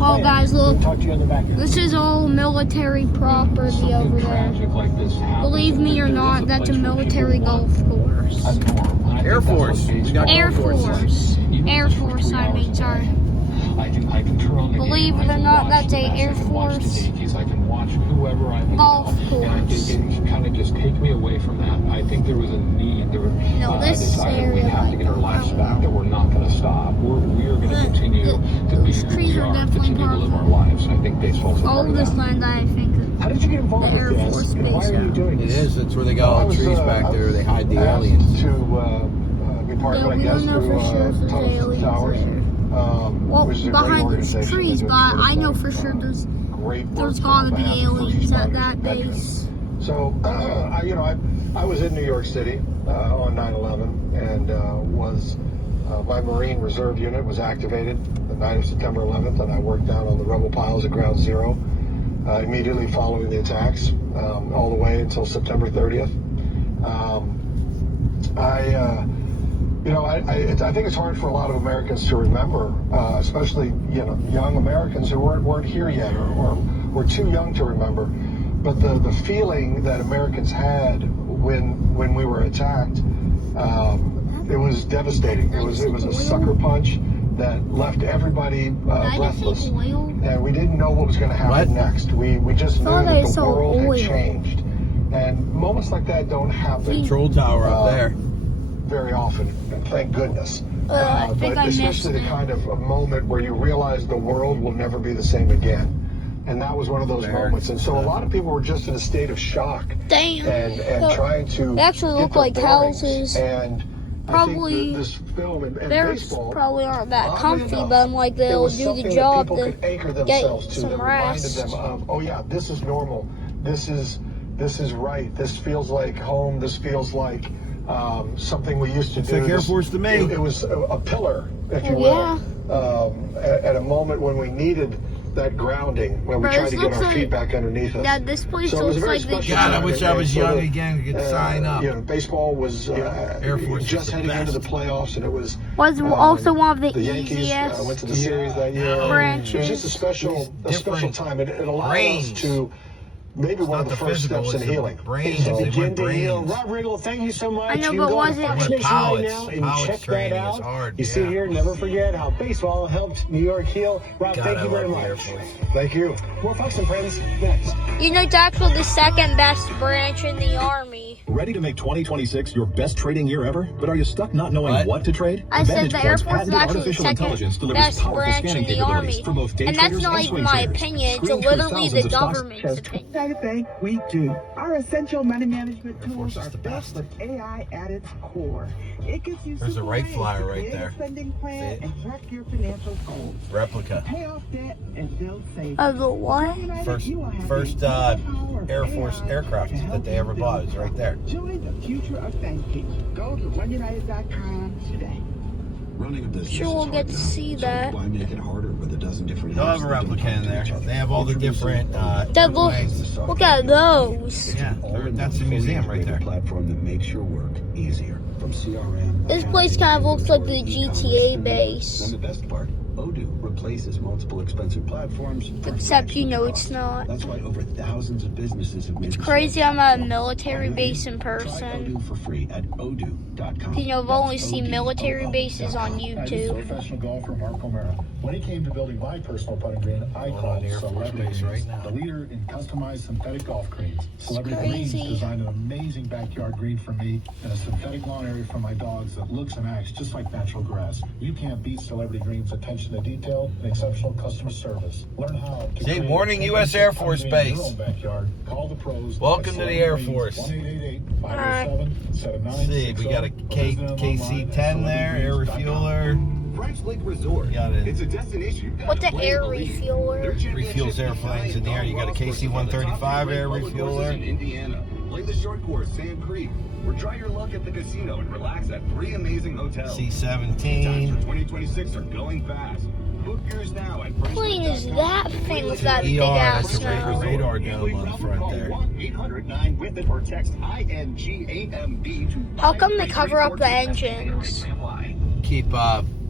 Oh, guys, look. This is all military property over there. Believe me or not, that's a military golf course. Air Force. We got Air golf courses. Force. Air Force, I mean, sorry. Believe it or not, that's a Air Force golf course. It kind of just take me away from that. I think there was a need. No, this decided we area, have to get our lives back. That we're not going to stop. We are going to continue to be those who trees we are are, definitely continue to live our part lives. I think baseball's a all part of of this that. land, I think, How did you get involved the Air with this? Force And why Base. are you doing It this? is. That's where they got all the trees back there. They hide the aliens. To be part Yeah, of it, I we guess, don't know through for sure if there's Tunnels to aliens Towers. there. Well, Which is a great behind those organization. trees, They do but I tremendous know amount for of, sure great work there's on gotta be behalf of first aliens at responders that and veterans. base. So, I was in New York City on 9/11 and my Marine Reserve unit was activated the night of September 11th, and I worked down on the rebel piles at Ground Zero immediately following the attacks, all the way until September 30th. I think it's hard for a lot of Americans to remember, especially young Americans who weren't here yet or were too young to remember. But the feeling that Americans had when we were attacked, it was devastating. It was a sucker punch that left everybody breathless, and we didn't know what was going to happen next. We just knew that the world had changed, and moments like that don't happen. Control tower up there. Very often, and thank goodness. I think but I missed especially the it. kind of a moment where you realize the world will never be the same again. And that was one of those moments. And so a lot of people were just in a state of shock. Damn. And trying to They actually get look their like bearings. houses. And Probably I think this film and Theirs baseball, probably aren't that oddly comfy, enough, but I'm like it they'll was do something the that job people to could anchor get themselves to, some that reminded rest. them of, oh yeah, this is normal. This is right. This feels like home. This feels like something we used to do. It's like Air Force to me. It was a pillar, if you will. At a moment when we needed that grounding, when we Bro, tried this to get looks our feet like- back underneath us. Yeah, this place So it was a looks very like the. special God, I time, wish I and was so young the, again. Could sign up. Baseball was Air Force just was the heading into the best. playoffs, and it was Also one of the Yankees easiest went to the series that year. branches. It was just a special time. It allowed brains. us to maybe one of the first steps in healing. Brains. They Begin went to heal. brains. Rob Riggle, thank you so much. I know, You but can go was to it- Fox With Nation pilots. right now and Pilots check training that out. is hard, You see yeah. here, never forget how baseball helped New York heal. Rob, God, thank I you very love the Air much. Force. Thank you. More Fox and Friends next. You know, it's actually the second best branch in the Army. Ready to make 2026 your best trading year ever? But are you stuck not knowing What? what to trade? I said Vantage the Air Point's Force is patented actually the artificial second intelligence delivers best powerful branch scanning in the capabilities Army. for both day And that's traders not and even swing my traders. opinion, it's Screen through literally thousands the of stocks. government's opinion. I think we do. Our essential money management Force tools is are the built best. with AI at its core. It gives you There's a simple right ways flyer to right create there. a spending plan See it? and track your financial goals. Replica. Pay off debt and build savings. Of the what? First Air Force aircraft that they ever bought is right there. Join the future of banking. Go to OneUnited.com today. Running a business Sure, we'll is get hard to enough, see so that. why make it harder with a dozen different They'll apps have a that don't replica talk in to there. each other? They have all the different That look at those. Yeah, that's the museum right there. Platform that makes your work easier. From CRM. This place kind of looks like the GTA base. And the best part, Odoo replaces multiple expensive platforms. for Except, you know, fractions it's of the cost. not. That's why over thousands of businesses have made It's the crazy switch. I'm at a military base in Try person. Odoo for free at odoo.com. You know, I've only That's seen military ODOO.com. bases on This is YouTube. professional golfer Marco Mera. When it came to building my personal putting green, I Going on called Air Force Celebrity Base Greens, right now. the leader in customized synthetic golf greens. Celebrity Greens crazy. designed an amazing backyard green for me and a synthetic lawn area for my dogs that looks and acts just like natural grass. You can't beat Celebrity Greens' attention to detail and exceptional customer service. Learn how to See, create morning a U.S. Air Force putting green in your Base. own backyard. Call the pros. Welcome at to the Air Celebrity Greens, Force. 1-888-507-7960. See, we got a KC-10 there, air refueler. French Lake Resort. Got it. It's a destination. What's an air refueler? Refuels airplanes in the air. You got a KC-135 air refueler. In Indiana. Play the short course, Sand Creek. Or try your luck at the casino and relax at 3 amazing hotels. Times for C-17. 2026 are going fast. Book yours now at Plane is that thing with that big ER, ass that's a nose? radar dome on the front there. 1-800-9-WITH-IT or text INGAMB to How come they cover up the engines? Keep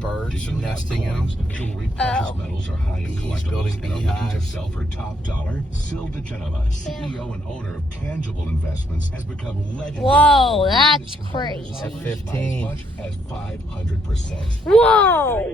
birds from nesting in them. Jewelry, precious metals are high in Bees collectibles building and are looking to beehives. sell for top dollar. Sil DeGenova, CEO and owner of Tangible Investments, has become legendary. Whoa, that's crazy. F-15. As much as 500%. Whoa!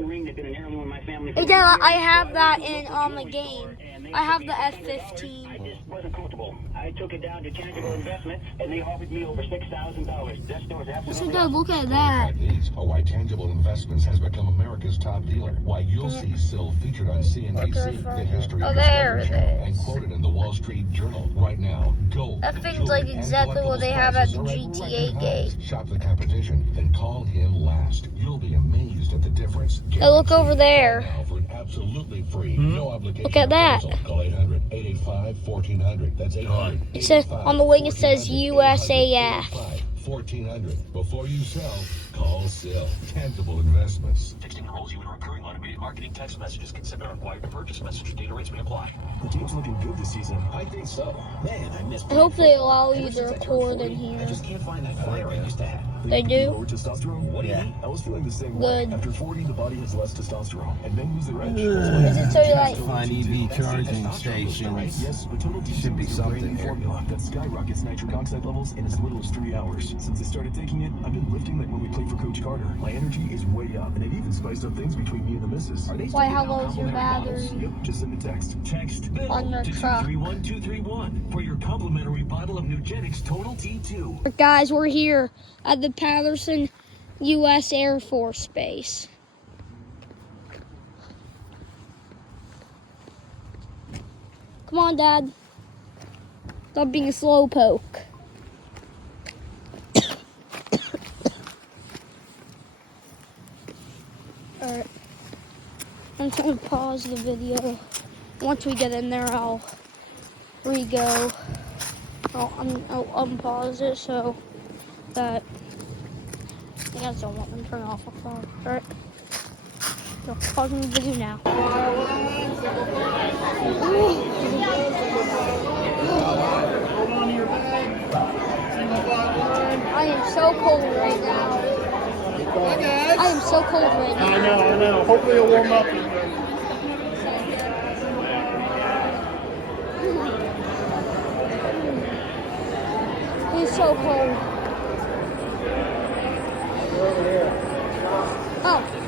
Hey, Dad, I have that in the game. I have the F-15. Wasn't comfortable. I took it down to Tangible Investments, and they offered me over $6,000. That store is Listen, absolutely. Dad, look at that. Like these are why Tangible Investments has become America's top dealer. Why you'll see Sil featured on CNBC, the History Oh, of there Discovery it Channel, is. and quoted in the Wall Street Journal. Right now, gold. That thing's jewelry, like and exactly what they collectibles have at prices the are GTA record game. highs. Shop the competition, then call him last. You'll be amazed at the difference. Hey, look over there. Now for an absolutely free, no obligation. Look at that. proposal. Call 800-885-1400. That's 800. It says on the wing. It says USAF. 1400. Before you sell, call Sil. Tangible Investments. Texting enrolls you in recurring automated marketing text messages. Consent not required to purchase message. Data rates may apply. The team's looking good this season. I think so. Man, I missed. I hope they allow you to record in I here. just can't find that fire I used to have. They do? Lower testosterone? What do you mean? I was feeling the same Good. way. After 40, the body has less testosterone, and men lose their edge. Is it so you like? Find EV charging stations. Yes, but Total T2 Should be is a something brand new here. formula that skyrockets nitric oxide levels in as little as 3 hours. Since I started taking it, I've been lifting like when we played for Coach Carter. My energy is way up, and it even spiced up things between me and the missus. Are they Why, how still low is your complimentary bottles? battery? Yep, just send a text. Text Bill On your to truck. 231231 for your complimentary bottle of Nugenix Total T2. Guys, we're here at the Patterson U.S. Air Force Base. Come on, Dad. Stop being a slowpoke. Alright. I'm trying to pause the video. Once we get in there, I'll re-go. I'll unpause it so that you guys don't want them to turn off the phone. Alright. So, pausing the video now. I am so cold right now. I am so cold right now. I know. Hopefully it'll warm up. It's so cold. Oh.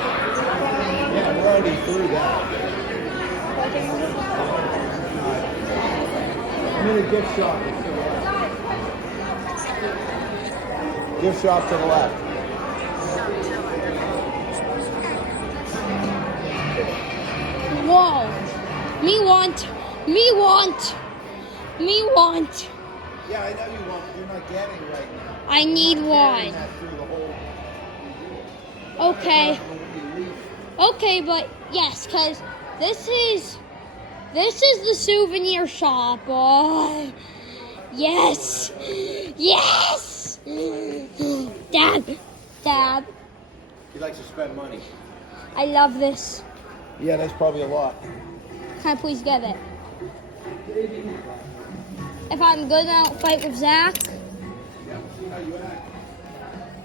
Yeah, we're already through that. I'm in a gift shop. Gift shop to the left. Whoa. Me want. Yeah, I know you won't. You're not getting right now. I need one. That through the whole Okay. Okay, but yes, because this is the souvenir shop. Oh, yes. Dad, He likes to spend money. I love this. Yeah, that's probably a lot. Can I please get it? If I'm good, I don't fight with Zach.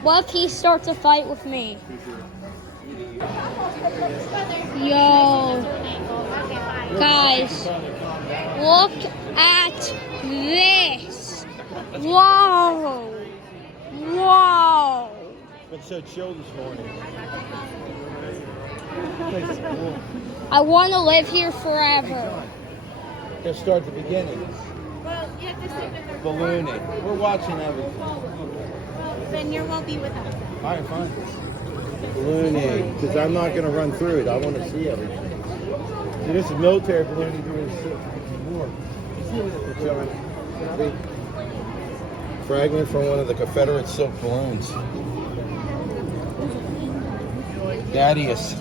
What if he starts a fight with me? Yo, guys, look at this. Whoa. It's been so chill this morning. I want to live here forever. Let's start at the beginning. Well, you have to sit in the Ballooning. We're watching everything. then you won't be with us. All right, fine. Ballooning, because I'm not going to run through it. I want to see everything. See, this is military ballooning doing shit. More. Fragment from one of the Confederate silk balloons. Thaddeus.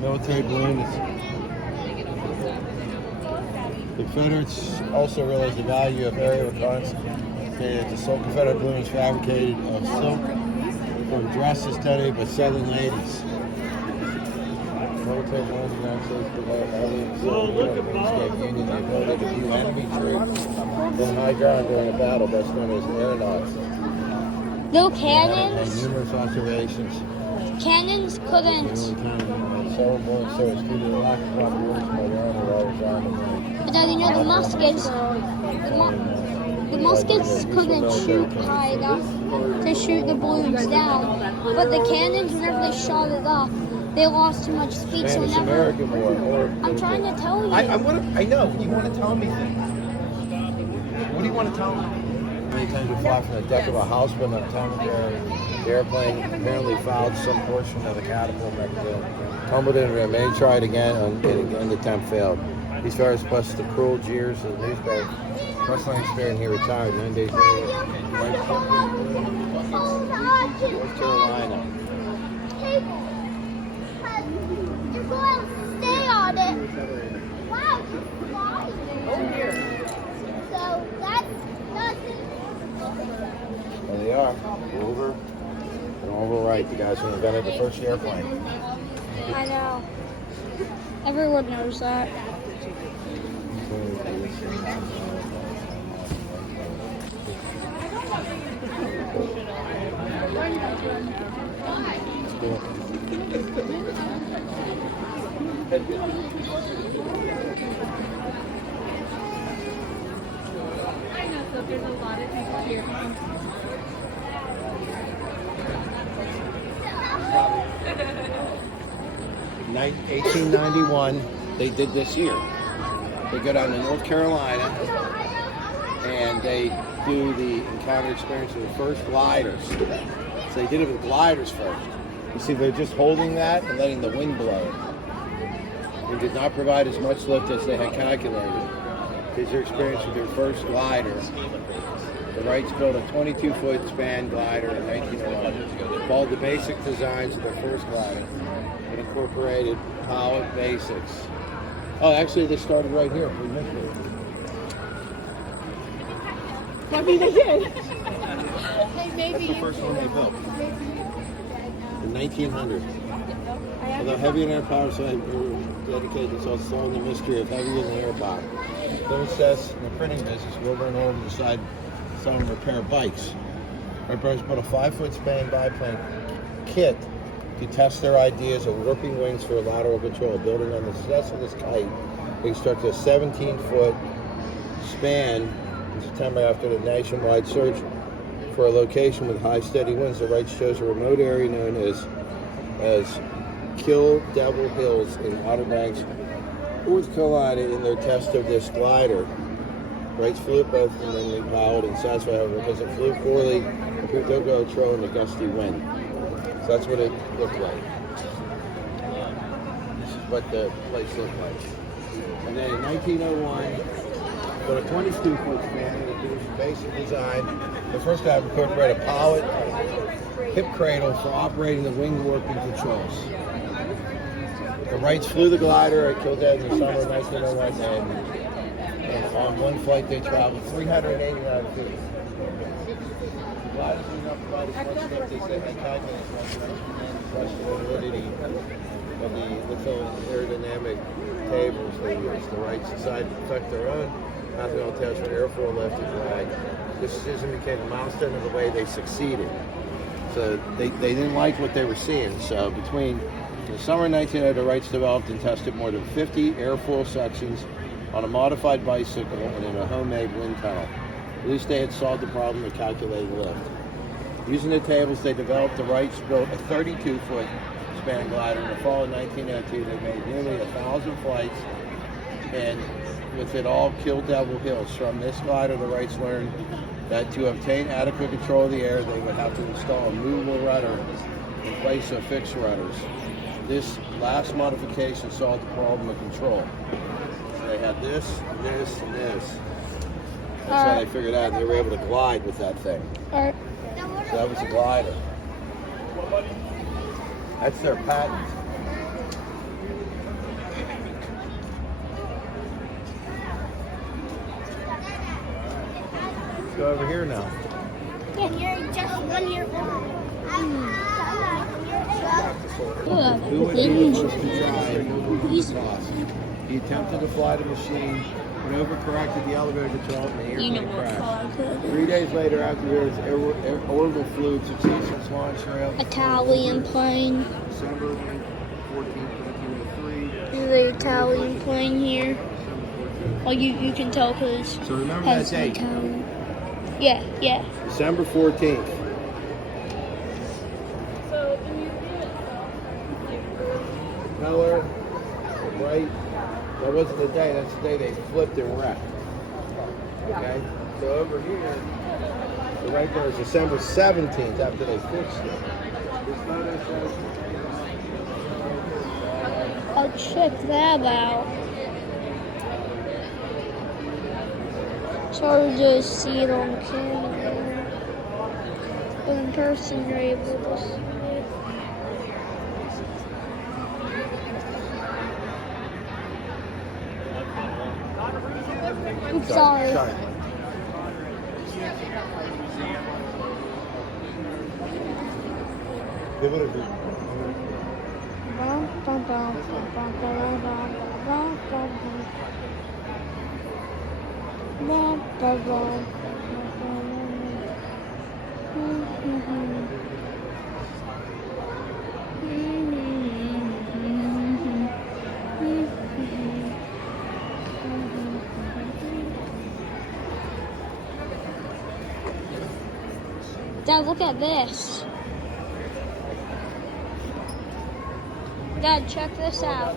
Military balloon. The Confederates also realized the value of area reconnaissance. The silk Confederate balloon was fabricated of silk from dresses studied by Southern ladies. Military balloons in the United States provided early in the Civil Union the ability to view enemy troops from high ground during a battle, best known as aeronauts. No They cannons. made numerous observations. Cannons couldn't. Several bullets so as to the lack of proper orders by the army while resigning. But now you know the muskets. The muskets couldn't shoot high enough to shoot the balloons down. But the cannons, whenever they shot it up, they lost too much speed. So Spanish whenever American War. I'm trying to tell you. I know. You want to tell me things. What do you want to tell me? Many times we fly from the deck of a house, but not time the airplane apparently fouled some portion of the catapult mechanism. Tumbled into a main tried again, and again the attempt failed. These fires plus the cruel jeers of the newspaper. Wrestling experience, he retired 9 days later. North Carolina. You're going to stay on it. Wow, you're flying. Oh dear. So that's nothing. There they are. Over and over right. The guys who invented the first airplane. I know. Everyone knows that. I know, so there's a lot of people here. 1891, they did this here. They go down to North Carolina and they do the encounter experience of the first gliders. So they did it with gliders first. You see, they're just holding that and letting the wind blow. They did not provide as much lift as they had calculated. Because their experience with their first glider. The Wrights built a 22-foot span glider in 1901, called the basic designs of their first glider. It incorporated pilot basics. Oh, actually, they started right here. We missed it. Maybe they did. That's the first one they built. In 1900. Although heavy and air power side dedicated themselves to solving the mystery of heavy and air power. Thermostats in the printing business, Wilbur and Orville decided to sell and repair bikes. Our brothers built a 5-foot span biplane kit to test their ideas of warping wings for lateral control. Building on the success of this kite, they constructed a 17-foot span in September after the nationwide search for a location with high steady winds. The Wrights chose a remote area known as Kill Devil Hills in Outer Banks, North Carolina, in their test of this glider. Wrights flew it both inlandly powered and satisfied, however, because it flew poorly, appeared to go control in the gusty wind. So that's what it looked like. This is what the place looked like. And then in 1901, for a 22-foot span, it was basic design. The first time incorporated a pilot hip cradle for operating the wing warping controls. The Wrights flew the glider at Kildare in the summer of 1901, and on one flight they traveled 389 feet. The gliders did not provide as much lift as they had calculated, and question the validity of the little aerodynamic tables they used. The Wrights decided to perfect their own mathematical test for airfoil lift and drag. This decision became a milestone of the way they succeeded. So they didn't like what they were seeing. So between the summer of 1900, the Wrights developed and tested more than 50 airfoil sections on a modified bicycle and in a homemade wind tunnel. At least they had solved the problem of calculating lift. Using the tables they developed, the Wrights built a 32-foot span glider. In the fall of 1902, they made nearly 1,000 flights, and with it all Kill Devil Hills. From this glider, the Wrights learned that to obtain adequate control of the air, they would have to install a movable rudder in place of fixed rudders. This last modification solved the problem of control. They had this, and this, and this. That's how they figured out they were able to glide with that thing. Alright. So that was a glider. That's their patent. Let's go over here now. And you're just 1 year old. Who would be the first to try the cost? He attempted to fly the machine, but overcorrected the elevator control and the airplane crashed. 3 days later, after his orbital fluid successful launch trail, Italian plane. December 14th, 1903. There's the Italian plane here. Well, you can tell because So remember it has that date. Italian. Yeah, yeah. December 14th. Color, right? That wasn't the day, that's the day they flipped and wrecked. Okay? So over here, the right there is December 17th after they fixed it. This photo shows. I'll check that out. It's hard to just see it on camera. But in person, you're able to see it. I'm sorry. Give it a good. Dad, look at this. Dad, check this out.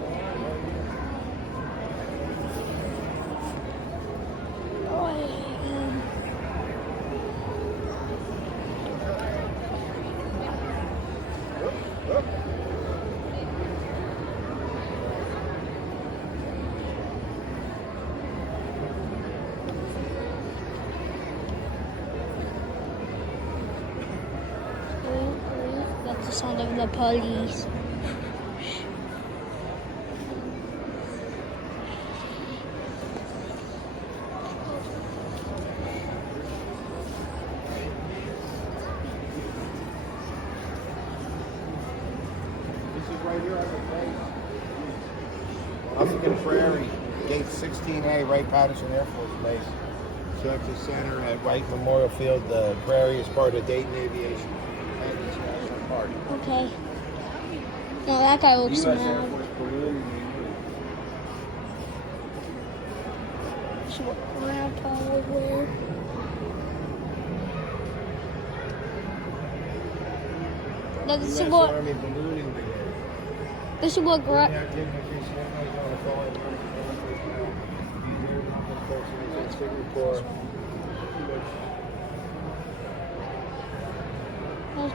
That's the sound of the police. Right here on the base. Huffington Prairie, Gate 16A, Wright Patterson Air Force Base. So it's the center at Wright Memorial Field. The Prairie is part of Dayton Aviation National Park. Okay. Now that guy looks U.S. Air mad. Force balloon. That's what Grandpa would wear. Now this is U.S. what Army ballooning brigade. this is what That's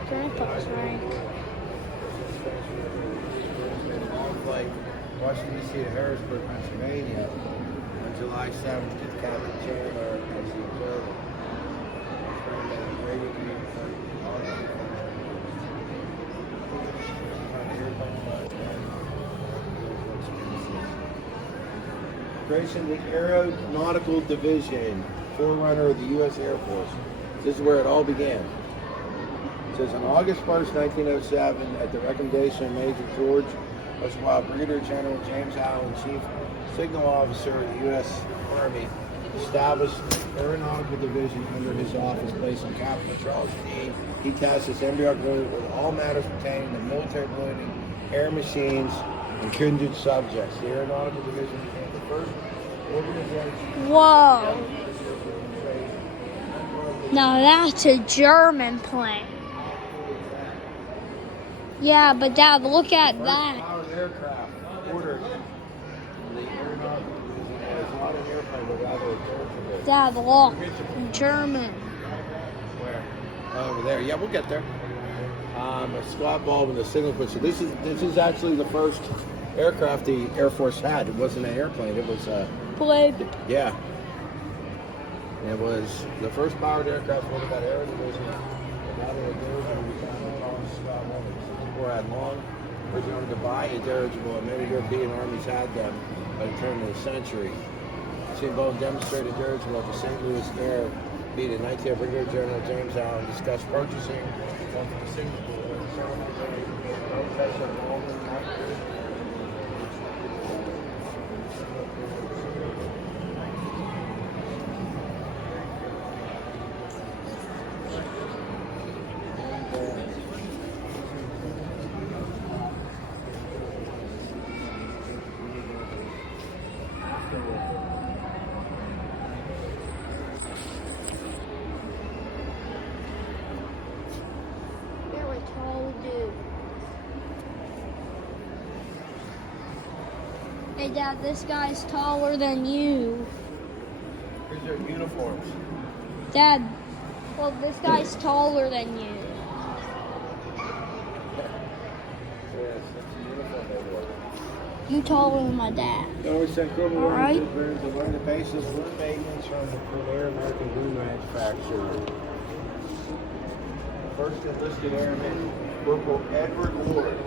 Grandpa's rank. Flight, Washington D.C. to Harrisburg, Pennsylvania, on July 7th with Captain Chandler as the observer. Creation of the Aeronautical Division, forerunner of the U.S. Air Force. This is where it all began. It says on August 1st, 1907, at the recommendation of Major George Oswald, Brigadier General James Allen, Chief Signal Officer of the U.S. Army, established the Aeronautical Division under his office, placed on Captain Charles D. He tasked this embryo balloon with all matters pertaining to military ballooning, air machines, and kindred subjects. The Aeronautical Division became the first organization. Whoa. Now that's a German plane. Yeah, but Dad, look at that. Powered aircraft ordered. The Aeronautical Division is not an airplane, but rather a dirigible. Dad, look. German. Where? Over there. Yeah, we'll get there. A slot bulb and the signal pusher. This is actually the first aircraft the Air Force had. It wasn't an airplane. It was a airplane. Yeah. It was the first powered aircraft when it got air division. And now they're dirigible. We found out all Scott Motors. People had long original to buy a dirigible, and many European armies had them by the turn of the century. Seen Boeing demonstrate a dirigible at the St. Louis Air meet at 19th Brigadier General James Allen discussed purchasing from Singapore. Hey Dad, this guy's taller than you. Here's their uniforms. Dad, well, this guy's taller than you. Yes, that's the uniform they wore. You taller than my dad. Always sent crew All right. to learn the basics of wood maintenance from the premier American boom manufacturer. First enlisted airman, Corporal Edward Ward.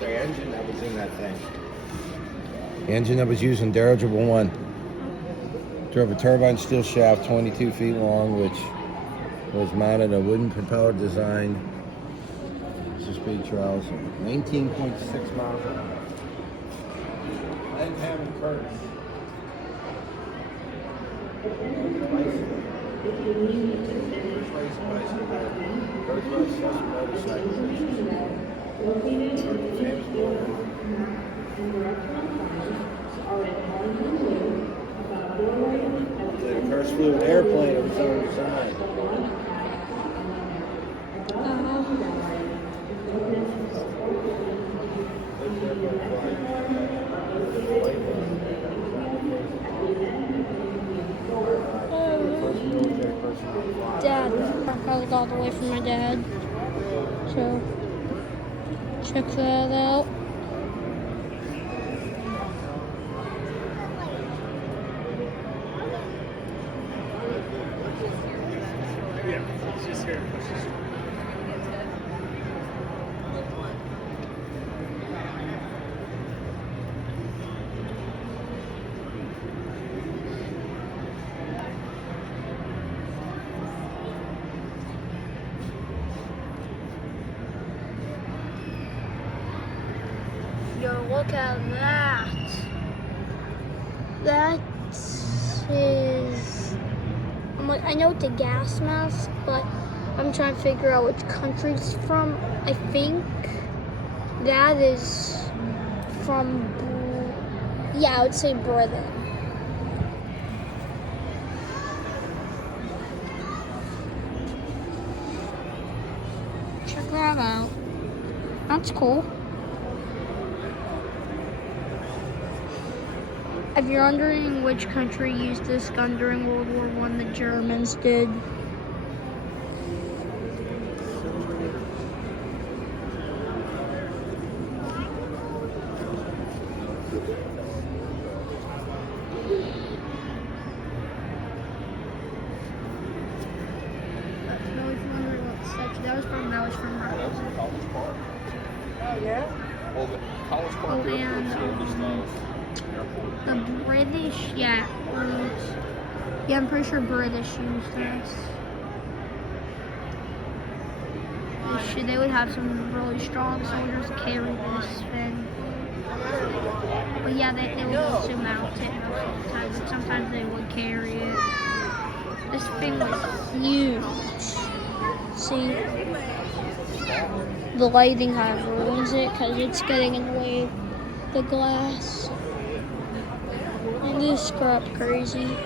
The engine that was in that thing. The engine that was used in Dirigible 1. Drove a turbine steel shaft 22 feet long, which was mounted on a wooden propeller design. Speed trials, 19.6 miles an hour. Lenham and Curtis. Curtis flew an airplane of his own design. Dad, I was all the way from my dad. So, check that out. Yeah, it's just here. Yo, look at that. That is... I know it's a gas mask, but I'm trying to figure out which country it's from. I think that is from... Yeah, I would say Britain. Check that out. That's cool. If you're wondering which country used this gun during World War I, the Germans did. That was from College Park. Oh, yeah? Well, the College Park Airport's the oldest airport. the British, yeah. Yeah, I'm pretty sure British used this. They would have some really strong soldiers carry this thing. But yeah, they would also mount it most of the time. But sometimes they would carry it. This thing was huge. See? The lighting kind of ruins it because it's getting in the way of the glass. And this crap crazy.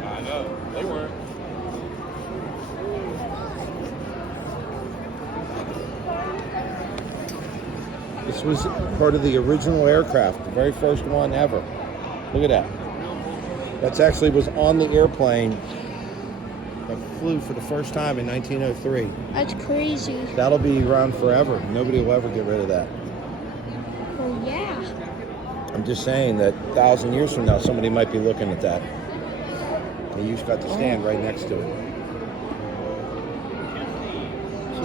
I know. They weren't. This was part of the original aircraft, the very first one ever. Look at that. That's actually was on the airplane that flew for the first time in 1903. That's crazy. That'll be around forever. Nobody will ever get rid of that. Well, yeah. I'm just saying that 1,000 years from now, somebody might be looking at that. And you've got to stand right next to it.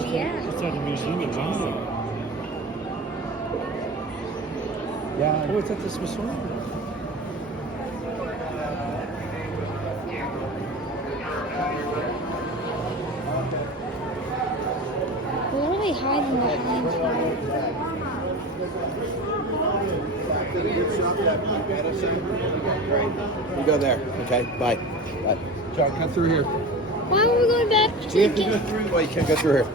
Yeah. It's like a museum in China. Yeah. Oh, it's at the Smithsonian. What are they hiding behind? You go there. Okay. Bye. Bye. John, come through here. Why are we going back to We the have to go through. Well, you can't go through here.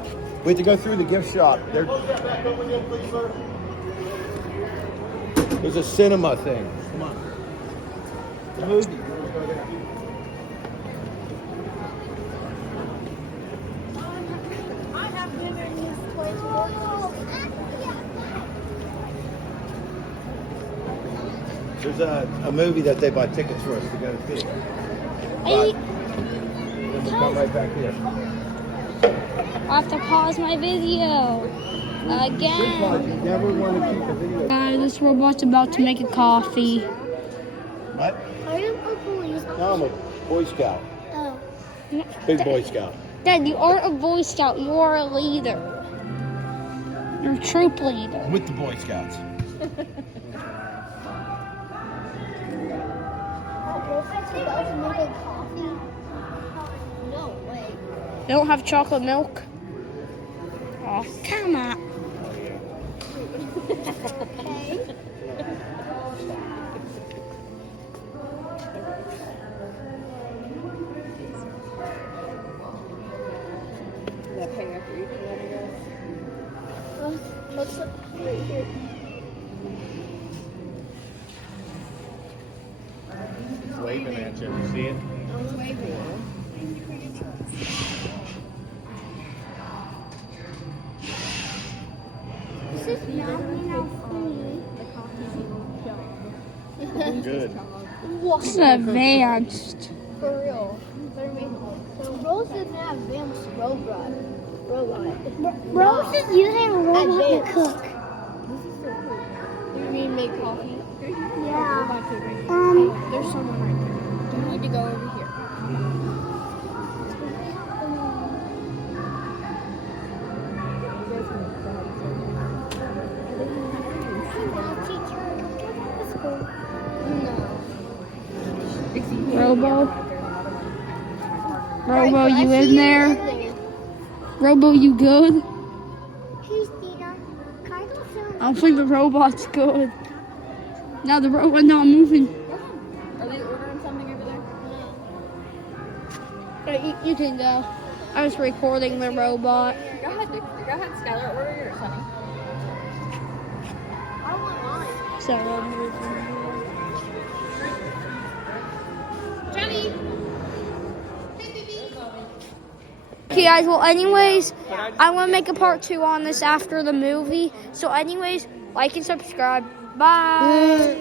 We have to go through the gift shop. There's a cinema thing. Come on. The movie. I have been in this place before. There's a movie that they bought tickets for us to go to see. Hey, Then we'll come right back here. I have to pause my video again. You never want to keep a video. This robot's about to make a coffee. What? Are you a police officer? No, I'm a Boy Scout. Oh. Big Boy Scout. Dad, you aren't a Boy Scout. You are a leader. You're a troop leader. With the Boy Scouts. About to make a coffee? No way. They don't have chocolate milk? Oh, come on. Okay. Let's look right here. It's waving at you. See it? I'm waving. This is not Good. This is advanced. For real. So Rose doesn't have advanced robot. Rose is using a robot to cook. This is so cool. You mean make coffee? Yeah. There's someone right there. You need to go over here. Robo, you in there? Robo, you good? Christina, kind of soon. I don't think the robot's good. Now the robot not moving. Are they ordering something over there? You can go. I was recording the robot. Go ahead, Skylar. Order yours, honey. I want mine. So I'm moving. Johnny. Okay, guys. Well, anyways, I want to make a part 2 on this after the movie. So, anyways, like and subscribe. Bye.